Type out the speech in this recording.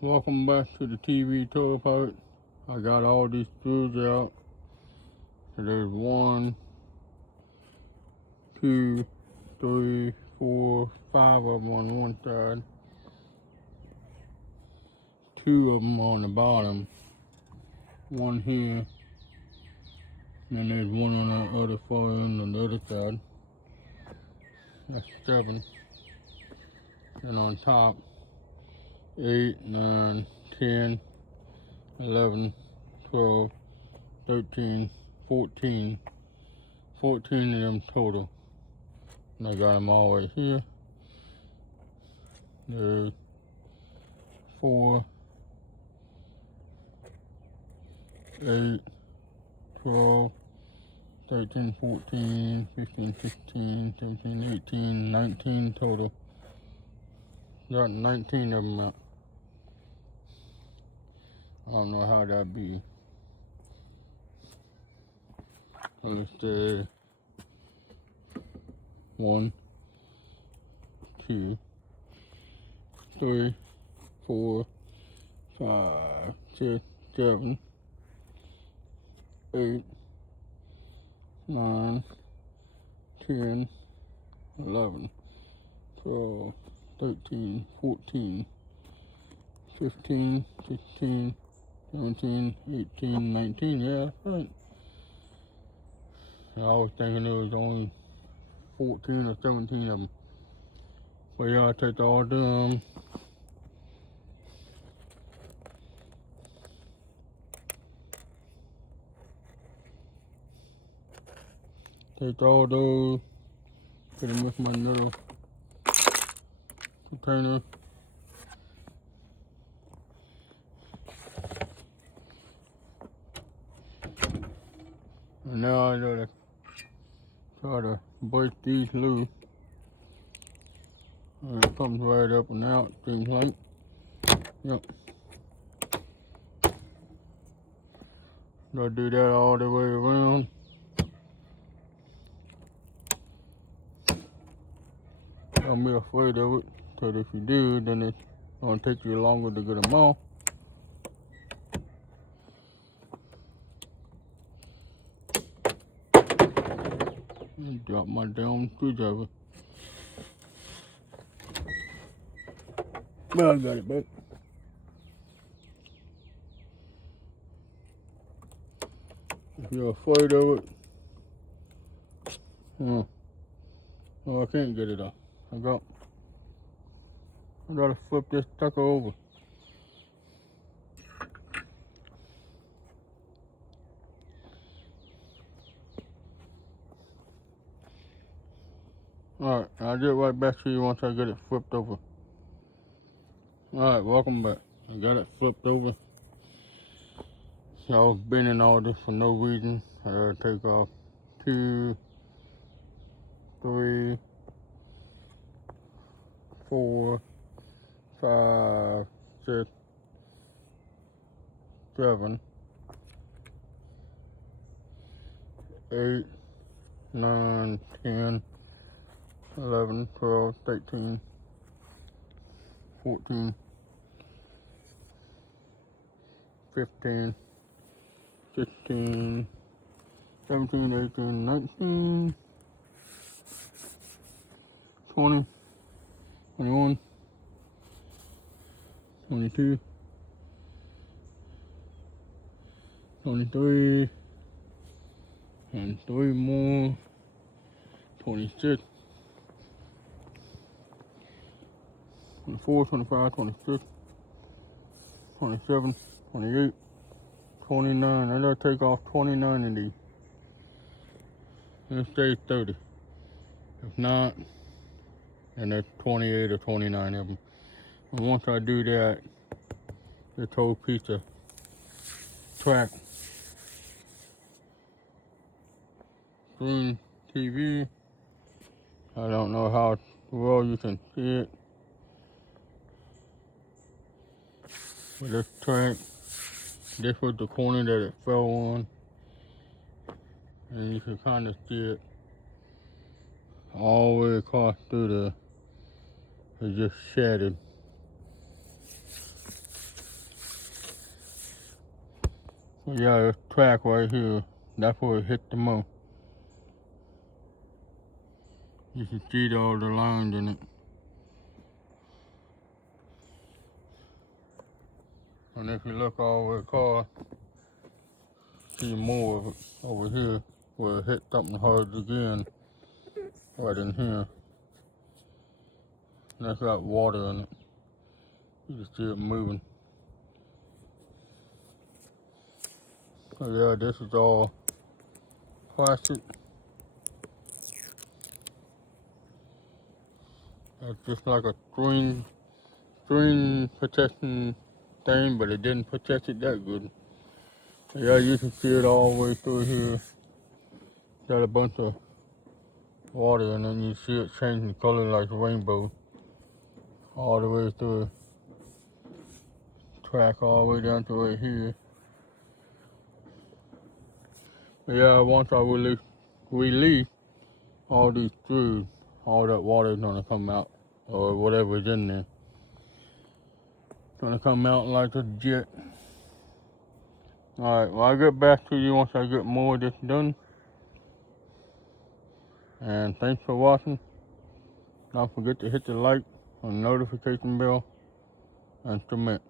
Welcome back to the TV toy part. I got all these screws out. So there's 1, 2, 3, 4, 5 of them on one side. 2 of them on the bottom. 1 here. And then there's 1 on the other far end on the other side. That's 7. And on top, 8, 9, 10, 11, 12, 13, 14. 14 of them total. And I got them all right here. There's 4, 8, 12, 13, 14, 15, 16, 17, 18, 19 total. Got 19 of them out. I don't know how that'd be. Let's say 1, 2, 3, 4, 5, 6, 7, 8, 9, 10, 11, 12, 13, 14, 15, 16, 17, 18, 19. Yeah, right. I was thinking there was only 14 or 17 of them. But yeah, I take all them. Take all those. Put them with my little container. And now I gotta try to break these loose. And it comes right up and out, seems like. Yep. Gotta do that all the way around. Don't be afraid of it, because if you do, then it's gonna take you longer to get them off. Drop my damn screwdriver. Well, I got it back. If you're afraid of it, oh, I can't get it off. I gotta flip this sucker over. Alright, I'll get right back to you once I get it flipped over. Alright, welcome back. I got it flipped over. I was bending all this for no reason. I gotta take off 2, 3, 4, 5, 6, 7, 8, 9, 10, 11, 12, 13, 14, 15, 16, 17, 18, 19, 20, 21, 22, 23, and 3 more, 26, 24, 25, 26, 27, 28, 29. I gotta take off 29 of these. It stays 30. If not, then there's 28 or 29 of them. And once I do that, this whole piece of track screen TV, I don't know how well you can see it, but this track, this was the corner that it fell on, and you can kind of see it all the way across through it just shattered. Yeah, this track right here, that's where it hit the most. You can see all the lines in it. And if you look over the car, see more of it over here where it hit something hard again, right in here. That's got water in it. You can see it moving. So yeah, this is all plastic. It's just like a screen protection thing, but it didn't protect it that good. So yeah, you can see it all the way through here. Got a bunch of water and then you see it changing color like a rainbow all the way through the track all the way down to right here. But yeah, once I release all these screws, all that water is gonna come out, or whatever is in there. It's gonna come out like a jet. Alright, well I'll get back to you once I get more of this done. And thanks for watching. Don't forget to hit the like and notification bell and submit.